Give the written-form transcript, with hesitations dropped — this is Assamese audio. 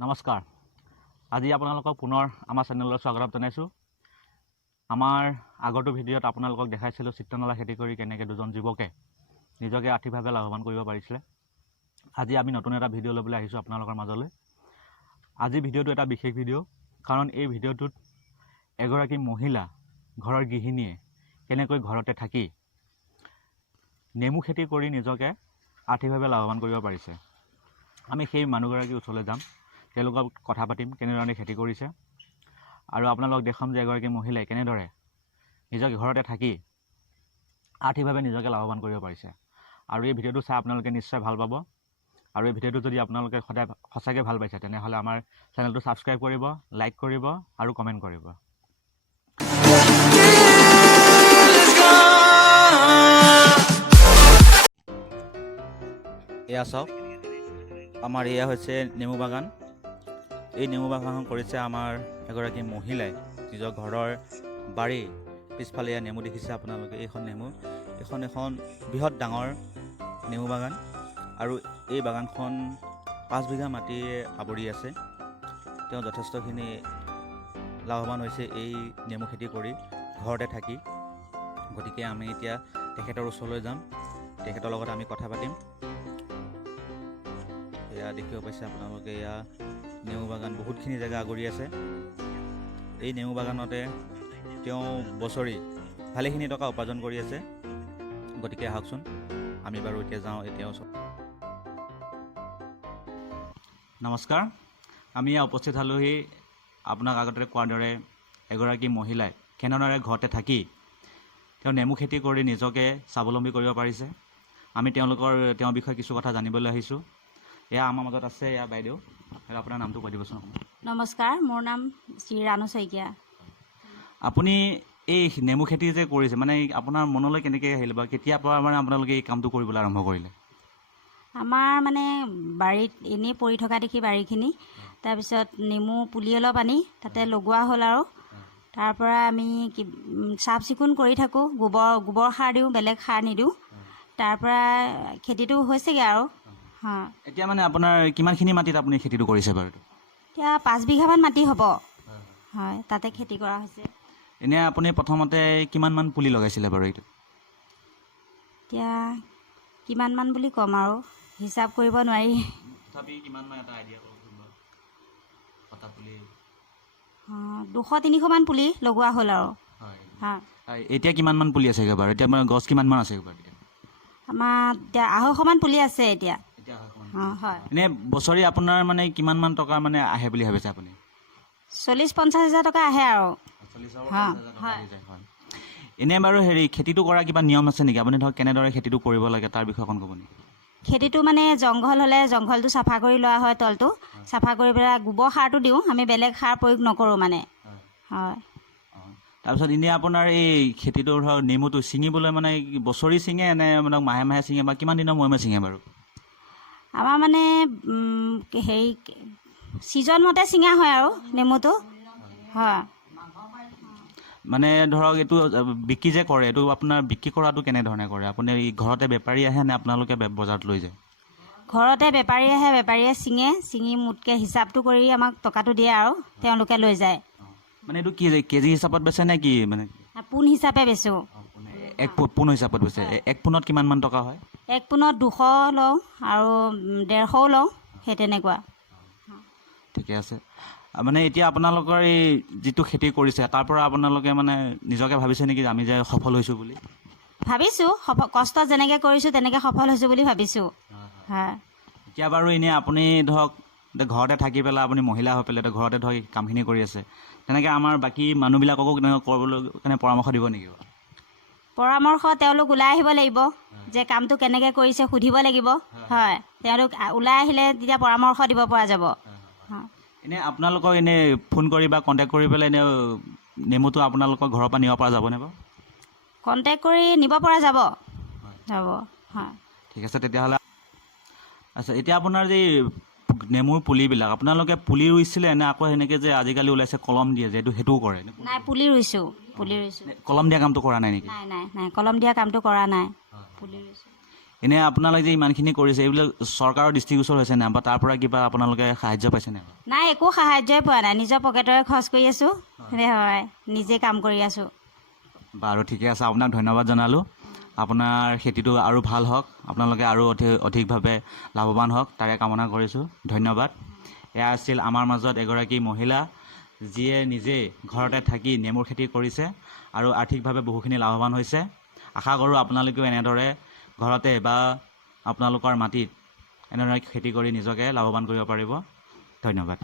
নমস্কাৰ। আজি আপোনালোকক পুনৰ আমাৰ চেনেললৈ স্বাগতম জনাইছোঁ। আমাৰ আগৰটো ভিডিঅ'ত আপোনালোকক দেখাইছিলোঁ চিত্ৰনলা খেতি কৰি কেনেকৈ দুজন যুৱকে নিজকে আৰ্থিকভাৱে লাভৱান কৰিব পাৰিছিলে। আজি আমি নতুন এটা ভিডিঅ' ল'বলৈ আহিছোঁ আপোনালোকৰ মাজলৈ। আজি ভিডিঅ'টো এটা বিশেষ ভিডিঅ', কাৰণ এই ভিডিঅ'টোত এগৰাকী মহিলা ঘৰৰ গৃহিণীয়ে কেনেকৈ ঘৰতে থাকি নেমু খেতি কৰি নিজকে আৰ্থিকভাৱে লাভৱান কৰিব পাৰিছে। আমি সেই মানুহগৰাকীৰ ওচৰলৈ যাম, তেওঁলোকক কথা পাতিম কেনেধৰণে খেতি কৰিছে, আৰু আপোনালোকক দেখাম যে এগৰাকী মহিলাই কেনেদৰে নিজকে ঘৰতে থাকি আৰ্থিকভাৱে নিজকে লাভৱান কৰিব পাৰিছে। আৰু এই ভিডিঅ'টো চাই আপোনালোকে নিশ্চয় ভাল পাব। আৰু এই ভিডিঅ'টো যদি আপোনালোকে সঁচাকৈ ভাল পাইছে তেনেহ'লে আমাৰ চেনেলটো ছাবস্ক্ৰাইব কৰিব, লাইক কৰিব আৰু কমেণ্ট কৰিব। এয়া চাওক, আমাৰ এয়া হৈছে নেমু বাগান। এই নেমু বাগানখন কৰিছে আমাৰ এগৰাকী মহিলাই নিজৰ ঘৰৰ বাৰী পিছফালে। এয়া নেমু দেখিছে আপোনালোকে, এইখন নেমু, এখন বৃহৎ ডাঙৰ নেমু বাগান। আৰু এই বাগানখন 5 বিঘা মাটিৰে আৱৰি আছে। তেওঁ যথেষ্টখিনি লাভৱান হৈছে এই নেমু খেতি কৰি ঘৰতে থাকি। গতিকে আমি এতিয়া তেখেতৰ ওচৰলৈ যাম, তেখেতৰ লগত আমি কথা পাতিম। এয়া দেখিব পাইছে আপোনালোকে, এয়া নেমু বাগান বহুতখিনি জেগা আগুৰি আছে। এই নেমু বাগানতে তেওঁ বছৰি ভালেখিনি টকা উপাৰ্জন কৰি আছে। গতিকে আহকচোন, আমি বাৰু এতিয়া যাওঁ। এতিয়াও নমস্কাৰ। আমি ইয়াত উপস্থিত হ'লোহি আপোনাক আগতে কোৱাৰ দৰে এগৰাকী মহিলাই কেনেদৰে ঘৰতে থাকি তেওঁ নেমু খেতি কৰি নিজকে স্বাৱলম্বী কৰিব পাৰিছে। আমি তেওঁৰ বিষয়ে কিছু কথা জানিবলৈ আহিছোঁ। এয়া আমাৰ মাজত আছে এয়া বাইদেউ। আপোনাৰ নামটো কৈ দিবচোন। নমস্কাৰ, মোৰ নাম শ্ৰী ৰাণু শইকীয়া। আপুনি এই নেমু খেতি যে কৰিছে, মানে আপোনাৰ মনলৈ কেনেকৈ আহিলে বা কেতিয়াৰ পৰা মানে আপোনালোকে এই কামটো কৰিবলৈ আৰম্ভ কৰিলে? আমাৰ মানে বাৰীত এনেই পৰি থকা দেখি বাৰীখিনি, তাৰপিছত নেমু পুলি অলপ আনি তাতে লগোৱা হ'ল। আৰু তাৰ পৰা আমি চাফ চিকুণ কৰি থাকোঁ, গোবৰ সাৰ দিওঁ, বেলেগ সাৰ নিদিওঁ। তাৰ পৰা খেতিটো হৈছেগৈ আৰু। এতিয়া মানে আপোনাৰ কিমানখিনি মাটিত আপুনি খেতিটো কৰিছে বাৰু? এতিয়া 5 বিঘামান মাটি হ'ব। হয়, তাতে খেতি কৰা হৈছে। এনেই আপুনি প্ৰথমতে কিমানমান পুলি লগাইছিলে বাৰু এইটো? এতিয়া কিমানমান বুলি ক'ম আৰু, হিচাপ কৰিব নোৱাৰি। তথাপি কিমানমান এটা আইডিয়া কৰকচোন বাৰু। 200-300 মান পুলি লগোৱা হ'ল আৰু। হয়, এতিয়া কিমানমান পুলি আছেগৈ বাৰু? এতিয়া মানে গছ কিমানমান আছেগৈ বাৰু? আমাৰ এতিয়া 250 মান পুলি আছে এতিয়া। হয়। এনেই বছৰি আপোনাৰ মানে কিমানমান টকা মানে আহে বুলি ভাবিছে আপুনি? 40-50 হাজাৰ টকা আহে আৰু। এনেই বাৰু খেতিটো কৰা কিবা নিয়ম আছে নেকি? আপুনি ধৰক কেনেদৰে খেতিটো কৰিব লাগে তাৰ বিষয়ে অকণ ক'ব নেকি? খেতিটো মানে জংঘল হ'লে জংঘলটো চাফা কৰি লোৱা হয়, তলটো চাফা কৰি পেলাই গোবৰ সাৰটো দিওঁ। আমি বেলেগ সাৰ প্ৰয়োগ নকৰোঁ মানে। হয়। তাৰপিছত এনেই আপোনাৰ এই খেতিটো ধৰক নেমুটো ছিঙিবলৈ মানে বছৰি ছিঙে নে মানে মাহে মাহে ছিঙে বা কিমান দিনৰ মূৰে ছিঙে বাৰু? আমাৰ মানে ছিজন মতে ছিঙা হয় আৰু নেমুটো। হয়। মানে ধৰক এইটো বিক্ৰী যে কৰে, এইটো আপোনাৰ বিক্ৰী কৰাটো কেনেধৰণে কৰে? আপুনি ঘৰতে বেপাৰী আহে নে আপোনালোকে বজাৰত লৈ যায়? ঘৰতে বেপাৰী আহে, বেপাৰীয়ে ছিঙি মুঠকৈ হিচাপটো কৰি আমাক টকাটো দিয়ে আৰু তেওঁলোকে লৈ যায়। মানে এইটো কি কেজি হিচাপত বেচে নে কি? মানে পোণ হিচাপে বেচোঁ। পোণ হিচাপত বেচে। 1 পোণত কিমানমান টকা হয়? 1 পোণত 200 লওঁ আৰু 150ও লওঁ, সেই তেনেকুৱা। ঠিকে আছে। মানে এতিয়া আপোনালোকৰ এই যিটো খেতি কৰিছে তাৰ পৰা আপোনালোকে মানে নিজকে ভাবিছে নেকি আমি যে সফল হৈছোঁ বুলি? ভাবিছোঁ, কষ্ট যেনেকৈ কৰিছোঁ তেনেকৈ সফল হৈছোঁ বুলি ভাবিছোঁ। হয়। এতিয়া বাৰু এনেই আপুনি ধৰক ঘৰতে থাকি পেলাই আপুনি মহিলা হৈ পেলাই ঘৰতে ধৰক কামখিনি কৰি আছে, তেনেকৈ আমাৰ বাকী মানুহবিলাককো কৰিবলৈ পৰামৰ্শ দিব নেকি? পৰামৰ্শ তেওঁলোক ওলাই আহিব লাগিব, যে কামটো কেনেকৈ কৰিছে সুধিব লাগিব। হয়, তেওঁলোক ওলাই আহিলে তেতিয়া পৰামৰ্শ দিব পৰা যাব। এনেই আপোনালোকক এনেই ফোন কৰি বা কণ্টেক্ট কৰি পেলাই এনেই নেমুটো আপোনালোকৰ ঘৰৰ পৰা নিব পৰা যাবনে বাৰু? কণ্টেক্ট কৰি নিব পৰা যাব। হয়। ঠিক আছে তেতিয়াহ'লে। আচ্ছা, এতিয়া আপোনাৰ যে নেমুৰ পুলিবিলাক আপোনালোকে পুলি ৰুইছিলে নে আকৌ সেনেকৈ যে আজিকালি ওলাইছে কলম দিয়ে যে সেইটোও কৰে? নাই, পুলি ৰুইছোঁ। কলম দিয়া কামটো কৰা নাই নেকি? নাই, কলম দিয়া কামটো কৰা নাই, পুলি ৰুইছোঁ। এনে আপোনালোকে যে ইমানখিনি কৰিছে এইবিলাক চৰকাৰৰ দৃষ্টিগোচৰ হৈছে নাই বা তাৰ পৰা কিবা আপোনালোকে সাহায্য পাইছে নাই? নাই, একো সাহায্যই পোৱা নাই, নিজৰ পকেটৰে খৰচ কৰি আছোঁ। হয়, নিজে কাম কৰি আছোঁ। বাৰু ঠিকে আছে, আপোনাক ধন্যবাদ জনালোঁ। আপোনাৰ খেতিটো আৰু ভাল হওক, আপোনালোকে আৰু অধিকভাৱে লাভৱান হওক তাৰে কামনা কৰিছোঁ। ধন্যবাদ। এয়া আছিল আমাৰ মাজত এগৰাকী মহিলা যিয়ে নিজে ঘৰতে থাকি নেমুৰ খেতি কৰিছে আৰু আৰ্থিকভাৱে বহুখিনি লাভৱান হৈছে। আশা কৰোঁ আপোনালোকেও এনেদৰে ঘৰতে বা আপোনালোকৰ মাটিত এনেদৰে খেতি কৰি নিজকে লাভৱান কৰিব পাৰিব। ধন্যবাদ।